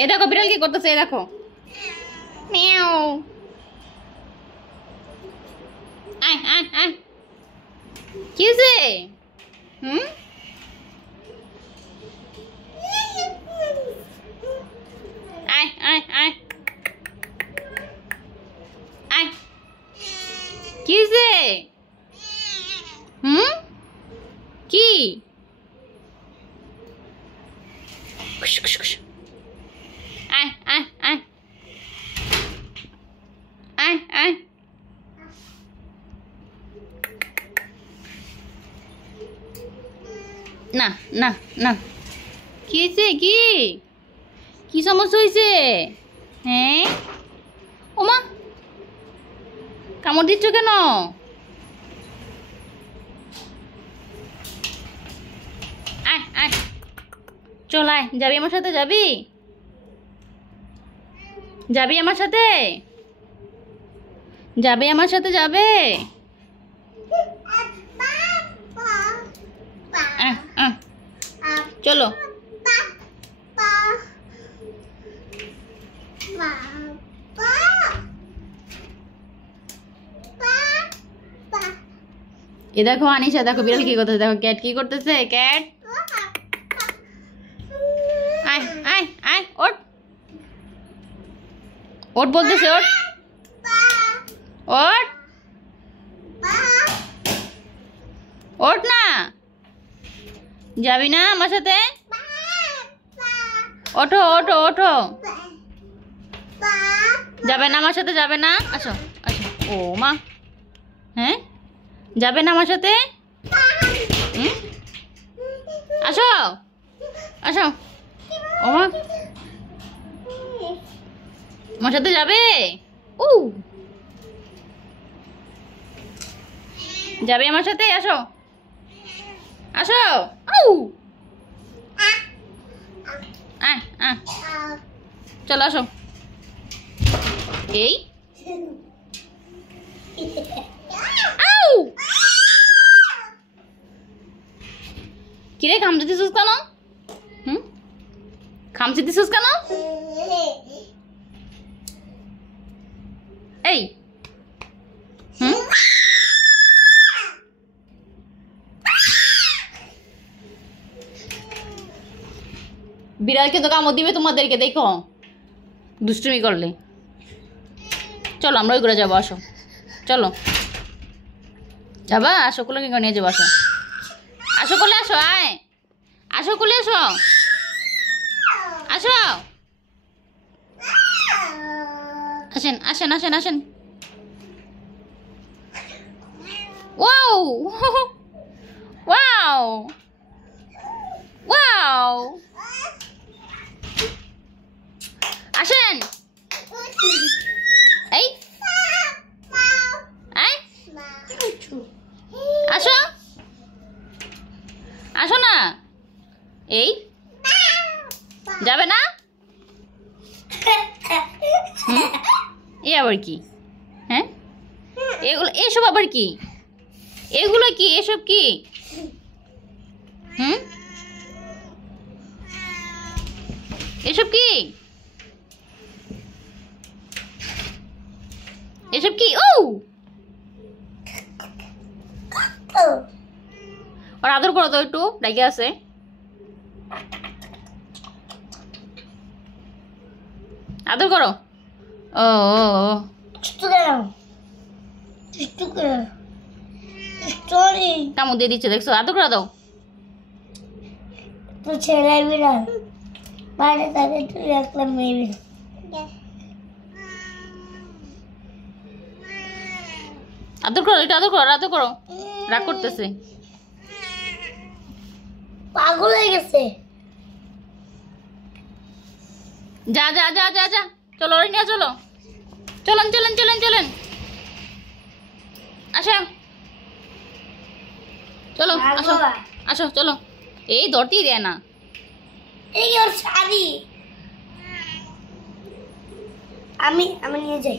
এ দেখো বিড়াল কি করতেছে, এ দেখো মিয়াও। আয় আয় আয়, কি হয়েছে? হুম, আয় আয় আয় আয়, কি হয়েছে? হুম, কি? আয় আয় আয় আয় আয়, না না না, কি হয়েছে? কি কি সমস্যা হয়েছে? হ্যাঁ, ওমা কামড় দিচ্ছ কেন? আয় আয়, চল আয়, যাবি আমার সাথে? যাবি যাবি আমার সাথে? যাবে আমার সাথে? যাবে? চলো। এ দেখো আনিশা, দেখো বিড়াল কি করতেছে, দেখো ক্যাট কি করতেছে। ক্যাট আয় আয় আয়, ওঠ ওঠ বলতেছে, ওঠ ওঠ ওঠ না, যাবি না আমার সাথে? ওঠো ওঠো ওঠো, যাবে না আমার সাথে? যাবে না? আসো আসো। ও মা, হ্যাঁ যাবে না আমার সাথে? আসো আসো। ও মা, আমার সাথে যাবে? ও যাবে আমার সাথে? আসো আসো। ও আয় আয়, চলো আসো। এই কিরে খামচে দিছিস কেন? হুম, খামচে দিছিস কেন? এই হুম, বিড়ালকে তো কামড় দিবে তোমাদেরকে, দেখো দুষ্টুমি করলে। চলো আমরা ওই করে যাবো, আসো চলো। যাবা? আসো, কোলে কি করে নিয়ে যাবো? আসো আসো, কোলে আসো, আয় আসো, কোলে আসো, আসো, আসেন আসেন আসেন আসেন। ওয়াও ওয়াও ওয়াও, আসেন। এই আয়, আসো আসো না। এই যাবে না? এ আবার কি? হ্যাঁ, এগুলো এসব আবার কি? এগুলো কি? এসব কি? হুম, এসব কি? এসব কি? ও ওর আদর করো তো একটু, ডাকে আছে। আদর করো। ও কামড় দিয়ে দিচ্ছে, দেখছো? আদর করে দাও। তো ছেলে বিড়াল বাইরে তাদের তুই রাখলাম মেয়ে বিড়াল। আদর করো, এটা আদর করো, আদর করো। রাগ করতেছে, পাগল হয়ে গেছে। যা যা যা যা যা, চলো ওরে নিয়ে চলো, চলেন চলেন চলেন চলেন, আসো চলো আসো আসো চলো। এই ধরতেই দেয় না। এই ওর শাড়ি, আমি নিয়ে যাই।